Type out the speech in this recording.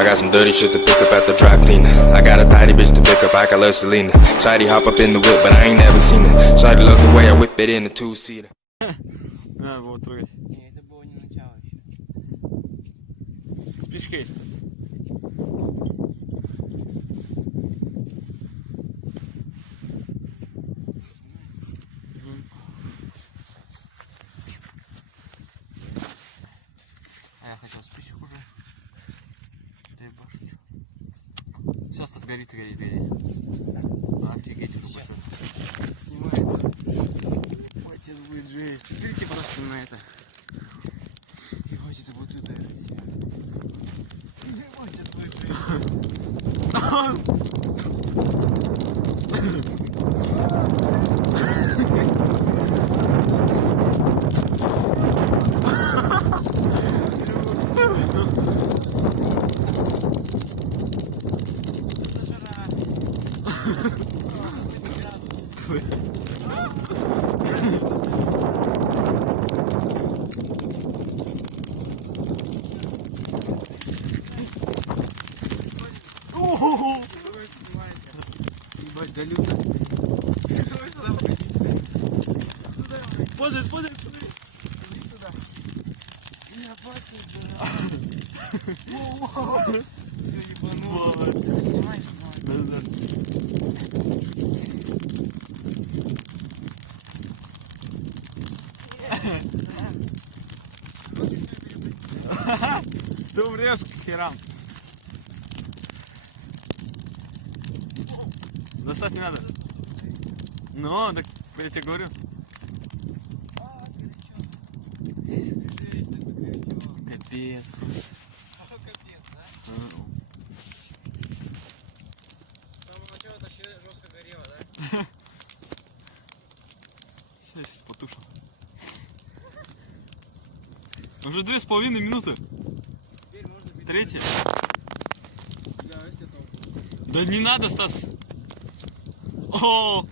I got some dirty shit to pick up at the dry cleaner. I got a tidy bitch to pick up, I got love Selena. Shawty hop up in the whip, but I ain't never seen her. Shawty love the way I whip it in a two-seater. Надо было трогать. Не, это было не начало еще. Спичка есть. А я хотел спичек уже. Дай башечку. Все, Стас, горит. Офигеть, что большой. Снимает. Хватит будет жесть. Смотрите просто на это. И хватит это будет ударить. Хватит будет жесть. Ебать, да люто. Падает. Иди сюда. Я падаю, Все ебануло. Снимай. Ты умрешь к херам. Достать не надо. Ну, так я тебе говорю. Капец просто. Капец, да? С самого начала это жестко горело, да? Все, сейчас потушу. Уже 2,5 минуты. Теперь можно бить. Третья. Да, если это. Да не надо, Стас. О!